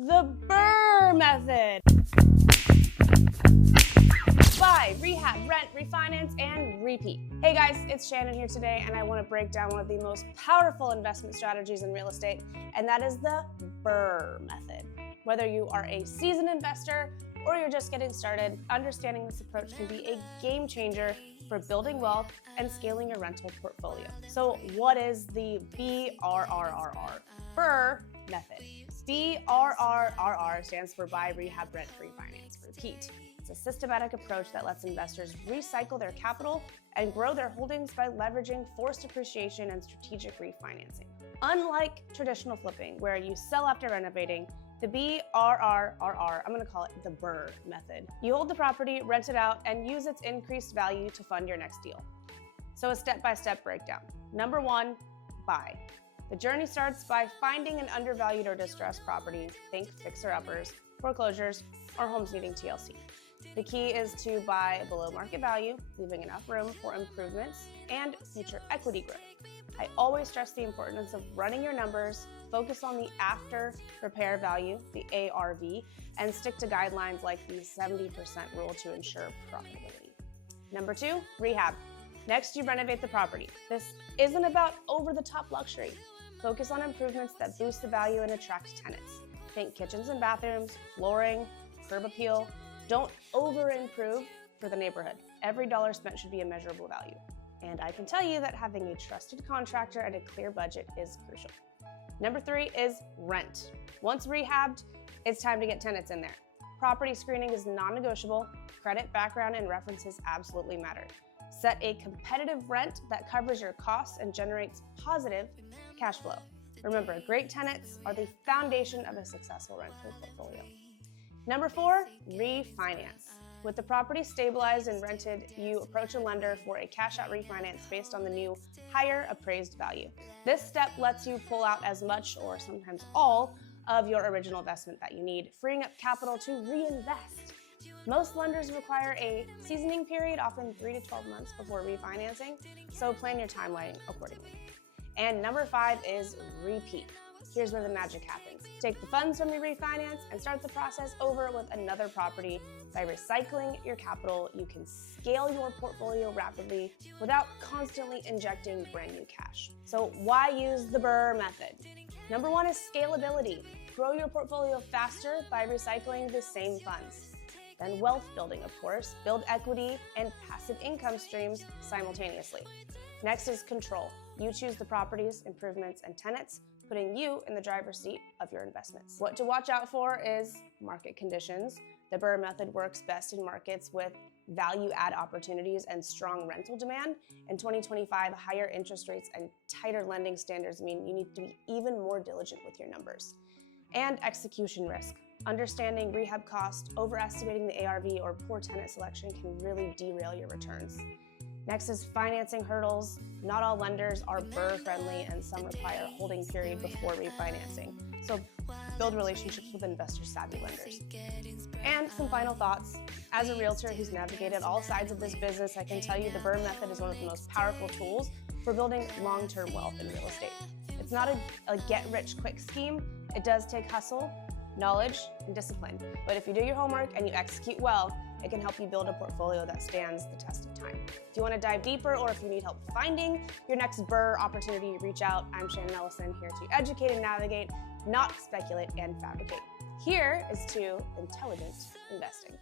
the BRRRR Method. Buy, rehab, rent, refinance, and repeat. Hey guys, it's Shannon here today, and I want to break down one of the most powerful investment strategies in real estate, and that is the BRRRR Method. Whether you are a seasoned investor or you're just getting started, understanding this approach can be a game changer for building wealth and scaling your rental portfolio. So what is the BRRRR Method? BRRRR stands for Buy, Rehab, Rent, Refinance, Repeat. It's a systematic approach that lets investors recycle their capital and grow their holdings by leveraging forced appreciation and strategic refinancing. Unlike traditional flipping, where you sell after renovating, the BRRRR, I'm going to call it the BRRRR Method. You hold the property, rent it out, and use its increased value to fund your next deal. So a step-by-step breakdown. Number 1, buy. The journey starts by finding an undervalued or distressed property, think fixer-uppers, foreclosures, or homes needing TLC. The key is to buy below market value, leaving enough room for improvements and future equity growth. I always stress the importance of running your numbers, focus on the after repair value, the ARV, and stick to guidelines like the 70% rule to ensure profitability. Number 2, rehab. Next, you renovate the property. This isn't about over-the-top luxury. Focus on improvements that boost the value and attract tenants. Think kitchens and bathrooms, flooring, curb appeal. Don't over-improve for the neighborhood. Every dollar spent should be a measurable value. And I can tell you that having a trusted contractor and a clear budget is crucial. Number 3 is rent. Once rehabbed, it's time to get tenants in there. Property screening is non-negotiable. Credit, background, and references absolutely matter. Set a competitive rent that covers your costs and generates positive cash flow. Remember, great tenants are the foundation of a successful rental portfolio. Number 4, refinance. With the property stabilized and rented, you approach a lender for a cash-out refinance based on the new, higher appraised value. This step lets you pull out as much, or sometimes all, of your original investment that you need, freeing up capital to reinvest. Most lenders require a seasoning period, often 3 to 12 months before refinancing, so plan your timeline accordingly. And number 5 is repeat. Here's where the magic happens. Take the funds from your refinance and start the process over with another property. By recycling your capital, you can scale your portfolio rapidly without constantly injecting brand new cash. So why use the BRRRR Method? Number 1 is scalability. Grow your portfolio faster by recycling the same funds. Then wealth building, of course. Build equity and passive income streams simultaneously. Next is control. You choose the properties, improvements, and tenants, putting you in the driver's seat of your investments. What to watch out for is market conditions. The BRRRR Method works best in markets with value-add opportunities and strong rental demand. In 2025, higher interest rates and tighter lending standards mean you need to be even more diligent with your numbers. And execution risk. Understanding rehab cost, overestimating the ARV, or poor tenant selection can really derail your returns. Next is financing hurdles. Not all lenders are BRRRR friendly, and some require a holding period before refinancing. So build relationships with investor-savvy lenders. And some final thoughts. As a realtor who's navigated all sides of this business, I can tell you the BRRRR Method is one of the most powerful tools for building long-term wealth in real estate. It's not a get-rich-quick scheme. It does take hustle, knowledge, and discipline. But if you do your homework and you execute well, it can help you build a portfolio that stands the test of time. If you want to dive deeper, or if you need help finding your next BRRRR opportunity, reach out. I'm Shannon Ellison, here to educate and navigate, not speculate and fabricate. Here is to intelligent investing.